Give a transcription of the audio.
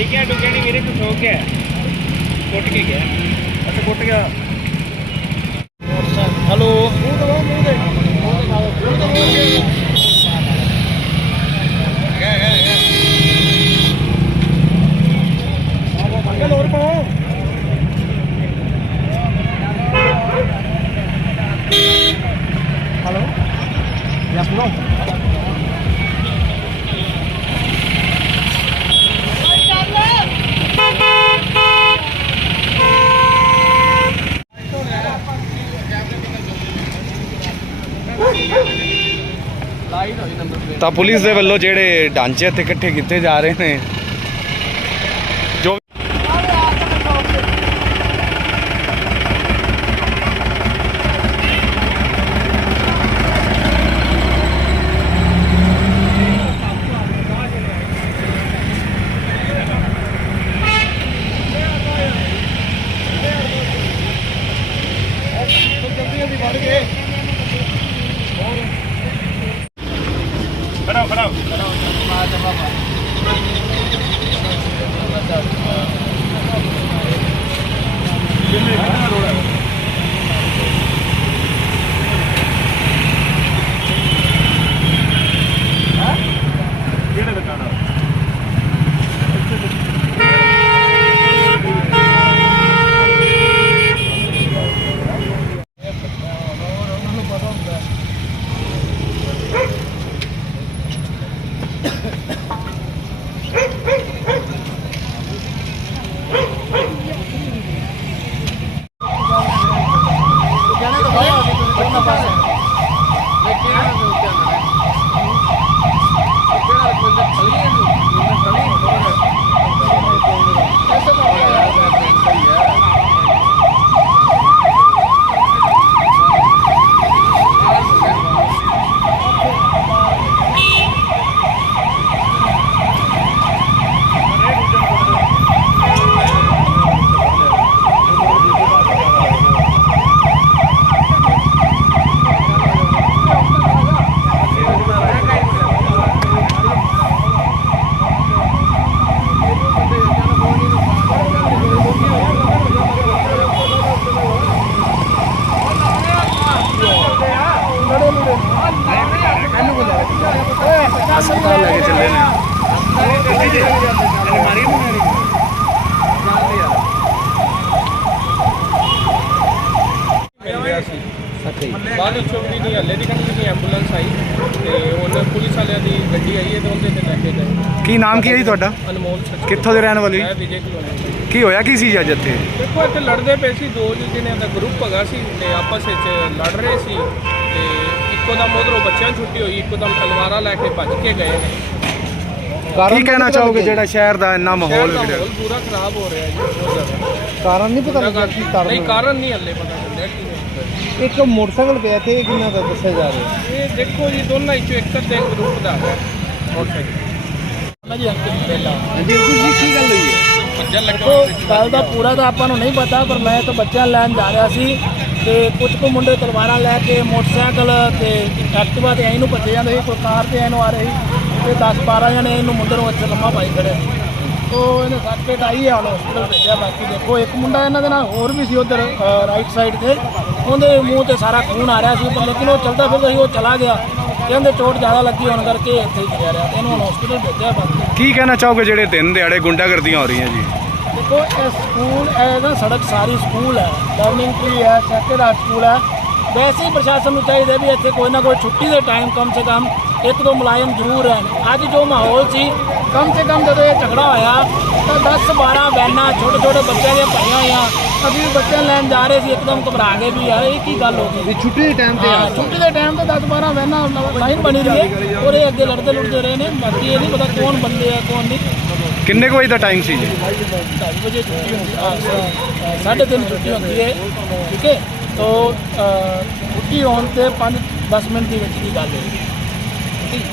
ਡਿੱਗਿਆ ਡੁੱਗਿਆ ਨਹੀਂ ਵੀਰੇ ਕੁਝ ਹੋ ਗਿਆ। ਟੁੱਟ ਕੇ ਗਿਆ। ਅੱਛਾ ਟੁੱਟ ਗਿਆ। ਹੈਲੋ। ਮੂੰਹ ਦਵਾ ਮੂੰਹ ਦੇ ਤਾਂ ਪੁਲਿਸ ਦੇ ਵੱਲੋਂ ਜਿਹੜੇ ਢਾਂਚੇ ਇੱਥੇ ਇਕੱਠੇ ਕੀਤੇ ਜਾ ਰਹੇ ਨੇ Thank you. ਨੇ ਬਾਅਦ ਵਿੱਚ ਵੀ ਨਹੀਂ ਹੱਲੇ ਦੀ ਕੰਨੀ ਦੀ ਐਂਬੂਲੈਂਸ ਆਈ ਤੇ ਹੁਣ ਪੁਲਿਸ ਵਾਲਿਆਂ ਦੀ ਗੱਡੀ ਆਈ ਹੈ ਤੇ ਉਹਦੇ ਤੇ ਲੈ ਕੇ ਗਏ। ਕੀ ਨਾਮ ਕੀ ਹੈ ਜੀ ਤੁਹਾਡਾ? ਅਨਮੋਲ ਸੱਚ। ਕਿੱਥੋਂ ਦੇ ਰਹਿਣ ਵਾਲੇ ਹੈ ਵਿਜੇ ਕਲੋਨੀ ਕੀ ਹੋਇਆ ਕੀ ਸੀ ਅੱਜ ਇੱਥੇ? ਦੇਖੋ ਇੱਥੇ ਲੜਦੇ ਪਏ ਸੀ ਦੋ ਜਿਹਨਾਂ ਦਾ ਗਰੁੱਪ ਹੈਗਾ ਸੀ ਤੇ ਆਪਸ ਵਿੱਚ ਲੜ ਰਹੇ ਸੀ ਤੇ ਇੱਕੋ ਦਮ ਉਧਰੋਂ ਬੱਚਿਆਂ ਛੁੱਟੀ ਹੋਈ ਇੱਕੋ ਦਮ ਤਲਵਾਰਾਂ ਲੈ ਕੇ ਭੱਜ ਕੇ ਗਏ ਨੇ। ਕੀ ਕਹਿਣਾ ਚਾਹੋਗੇ ਜਿਹੜਾ ਸ਼ਹਿਰ ਦਾ ਇੰਨਾ ਮਾਹੌਲ ਵਿਗੜਿਆ ਮਾਹੌਲ ਪੂਰਾ ਖਰਾਬ ਹੋ ਰਿਹਾ ਜੀ ਬਹੁਤ ਜ਼ਿਆਦਾ। ਕਾਰਨ ਨਹੀਂ ਪਤਾ ਲੱਗਾ ਕੀ ਕਾਰਨ ਨਹੀਂ ਕਾਰਨ ਨਹੀਂ ਹੱਲੇ ਪਤਾ ਚੱਲਿਆ ਕੀ ਇੱਕ ਮੋਟਰਸਾਈਕਲ ਪਿਆ ਤੇ ਇਹ ਕਿੰਨਾ ਦਾ ਦੱਸਿਆ ਜਾ ਰਿਹਾ? ਇਹ ਦੇਖੋ ਜੀ ਦੋਨਾਂ ਵਿੱਚੋਂ ਇੱਕ ਤੇ ਗਰੁੱਪ ਦਾ ਹੈ। ਓਕੇ ਨਾ ਜੀ ਅੰਕਿਤ ਪਹਿਲਾ ਜੀ ਕੀ ਗੱਲ ਹੋਈ ਹੈ? ਗੱਲ ਦਾ ਪੂਰਾ ਤਾਂ ਆਪਾਂ ਨੂੰ ਨਹੀਂ ਪਤਾ ਪਰ ਮੈਂ ਤਾਂ ਬੱਚਿਆਂ ਨੂੰ ਲੈਣ ਜਾ ਰਿਹਾ ਸੀ ਤੇ ਕੁਝ ਕੁ ਮੁੰਡੇ ਤਲਵਾਰਾਂ ਲੈ ਕੇ ਮੋਟਰਸਾਈਕਲ ਤੇ ਐਕਟਿਵਾ ਤੇ ਐਂ ਨੂੰ ਭੱਜੇ ਜਾਂਦੇ ਸੀ ਕੋਈ ਕਾਰ ਤੇ ਐਂ ਨੂੰ ਆ ਰਹੀ ਤੇ 10 12 ਜਣੇ ਇਹਨੂੰ ਮੁੰਡੇ ਨੂੰ ਇੱਥੇ ਲੰਮਾ ਪਾਈ ਖੜੇ ਤੋ ਇਹਨੇ ਸੱਟ ਪੇਟ ਆਈ ਹੈ ਹੁਣ ਹਸਪੀਟਲ ਭੇਜਿਆ ਬਾਕੀ ਦੇਖੋ ਇੱਕ ਮੁੰਡਾ ਇਹਨਾਂ ਦੇ ਨਾਲ ਹੋਰ ਵੀ ਸੀ ਉਧਰ ਰਾਈਟ ਸਾਈਡ ਤੇ। ਉਹਦੇ ਮੂੰਹ ਤੇ ਸਾਰਾ ਖੂਨ ਆ ਰਿਹਾ ਸੀ ਪਰ ਲੇਕਿਨ ਉਹ ਚੱਲਦਾ ਫਿਰਦਾ ਸੀ ਉਹ ਚਲਾ ਗਿਆ। ਕਹਿੰਦੇ ਚੋਟ ਜ਼ਿਆਦਾ ਲੱਗੀ ਹੋਣ ਕਰਕੇ ਇੱਥੇ ਹੀ ਗਿਆ ਰਿਹਾ। ਇਹਨੂੰ ਹੁਣ ਹਸਪੀਟਲ ਭੇਜਿਆ ਬਾਕੀ। ਕੀ ਕਹਿਣਾ ਚਾਹੋਗੇ ਜਿਹੜੇ ਦਿਨ ਦਿਹਾੜੇ ਗੁੰਡਾਗਰਦੀਆਂ ਹੋ ਰਹੀਆਂ ਜੀ? ਦੇਖੋ ਇਹ ਸਕੂਲ ਇਹ ਨਾ ਸੜਕ ਸਾਰੀ ਸਕੂਲ ਹੈ। ਲਰਨਿੰਗ ਟਰੀ ਹੈ ਸੈਕਟਰ ਸਕੂਲ ਹੈ। ਵੈਸੇ ਹੀ ਪ੍ਰਸ਼ਾਸਨ ਨੂੰ ਚਾਹੀਦਾ ਵੀ ਇੱਥੇ ਕੋਈ ਨਾ ਕੋਈ ਛੁੱਟੀ ਦੇ ਟਾਈਮ ਕਮ ਸੇ ਕਮ ਇੱਕ ਦੋ ਮੁਲਾਜ਼ਮ ਜ਼ਰੂਰ ਰਹਿਣ ਅੱਜ ਜੋ ਮਾਹੌਲ ਸੀ ਕਮ ਸੇ ਕਮ ਜਦੋਂ ਇਹ ਝਗੜਾ ਹੋਇਆ ਤਾਂ 10 12 ਵੈਨਾਂ ਛੋਟੇ ਛੋਟੇ ਬੱਚਿਆਂ ਦੀਆਂ ਭਰੀਆਂ ਹੋਈਆਂ। ਅਸੀਂ ਨੂੰ ਲੈਣ ਜਾ ਰਹੇ ਸੀ ਇੱਕਦਮ ਘਬਰਾ ਗਏ ਵੀ ਯਾਰ ਇਹ ਕੀ ਗੱਲ ਹੋ ਗਈ? ਛੁੱਟੀ ਦੇ ਟਾਈਮ ਤੇ ਹਾਂ, ਛੁੱਟੀ ਦੇ ਟਾਈਮ ਤੇ 10 12 ਵੈਨਾਂ ਲਾਈਨ ਬਣੀ ਰਹੀ ਹੈ ਔਰ ਇਹ ਅੱਗੇ ਲੜਦੇ ਲੁੜਦੇ ਰਹੇ ਨੇ। ਬਾਕੀ ਇਹ ਨਹੀਂ ਪਤਾ ਕੌਣ ਬੰਦੇ ਆ ਕੌਣ ਨਹੀਂ। ਕਿੰਨੇ ਕੁ ਵਜੇ ਦਾ ਟਾਈਮ ਸੀ ਜੀ? ਢਾਈ ਵਜੇ ਛੁੱਟੀ ਹੁੰਦੀ ਸਾਢੇ ਤਿੰਨ ਛੁੱਟੀ ਹੁੰਦੀ ਹੈ। ਠੀਕ ਹੈ? ਤੋ ਛੁੱਟੀ ਹੋਣ ਤੇ 5 10 ਮਿੰਟ ਦੀ ਵਿੱਚ ਦੀ ਗੱਲ ਹੈ feet.